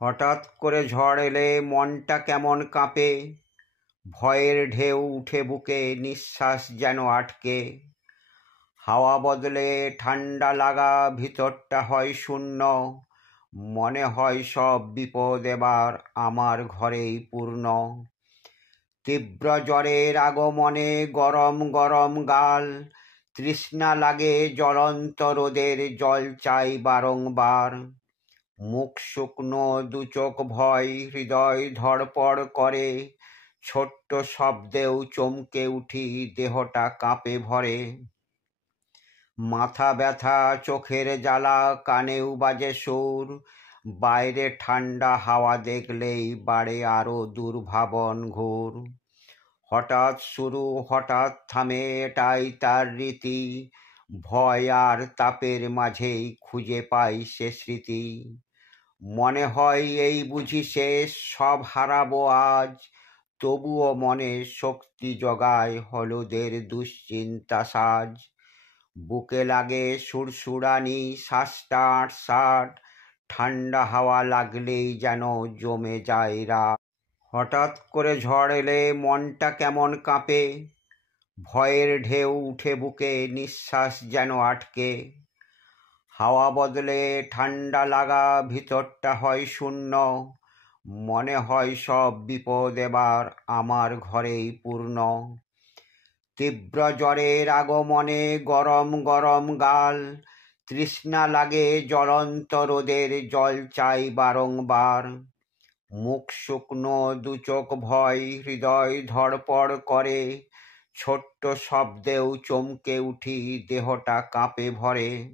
হঠাৎ করে ঝড় এলে মনটা কেমন কাঁপে, ভয়ের ঢেউ উঠে বুকে, নিঃশ্বাস যেন আটকে। হাওয়া বদলে ঠান্ডা লাগা, ভিতরটা হয় শূন্য, মনে হয় সব বিপদ এবার আমার ঘরেই পূর্ণ। তীব্র জ্বরের আগমনে গরম গরম গাল, তৃষ্ণা লাগে জ্বলন্ত রোদের, জল চাই বারংবার। মুখ শুকনো, দু চোখ ভয়, হৃদয় ধড়পড় করে, ছোট্ট শব্দেও চমকে উঠি, দেহটা কাঁপে ভরে। মাথা ব্যথা, চোখের জ্বালা, কানেও বাজে সুর, বাইরে ঠান্ডা হাওয়া দেখলেই বাড়ে আরো দুর্ভাবন ঘোর। হঠাৎ শুরু হঠাৎ থামে, এটাই তার রীতি, ভয় আর তাপের মাঝেই খুঁজে পাই সে স্মৃতি। মনে হয় এই বুঝি শেষ, সব হারাবো আজ, তবুও মনে শক্তি জগায় হলুদের দুশ্চিন্তা সাজ। বুকে লাগে সুরসুরানি, শ্বাসটা আটসাট, ঠান্ডা হাওয়া লাগলেই যেন জমে যায় রাত। হঠাৎ করে ঝড় এলে মনটা কেমন কাঁপে, ভয়ের ঢেউ উঠে বুকে, নিঃশ্বাস যেন আটকে। হাওয়া বদলে ঠান্ডা লাগা, ভিতরটা হয় শূন্য, মনে হয় সব বিপদ এবার আমার ঘরেই পূর্ণ। তীব্র জ্বরের আগমনে গরম গরম গাল, তৃষ্ণা লাগে জ্বলন্ত রোদের, জল চাই বারংবার। মুখ শুকনো, দু চোখ ভয়, হৃদয় ধড়পড় করে, ছোট্ট শব্দেও চমকে উঠি, দেহটা কাঁপে ভরে।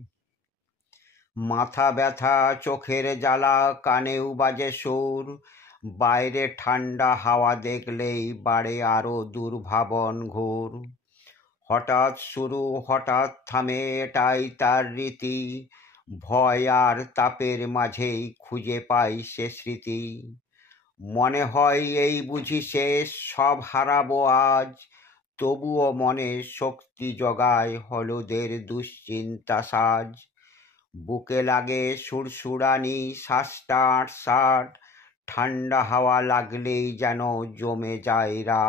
মাথা ব্যথা, চোখের জ্বালা, কানেও বাজে সুর, বাইরে ঠান্ডা হাওয়া দেখলেই বাড়ে আরো দুর্ভাবন ঘোর। হঠাৎ শুরু হঠাৎ থামে, এটাই তার রীতি, ভয় আর তাপের মাঝেই খুঁজে পাই সে স্মৃতি। মনে হয় এই বুঝি শেষ, সব হারাবো আজ, তবুও মনে শক্তি জগায় হলুদের দুশ্চিন্তা সাজ। বুকে লাগে সুরসুরানি, শ্বাসটা আটসাট, ঠান্ডা হাওয়া লাগলেই যেন জমে যায় রাত।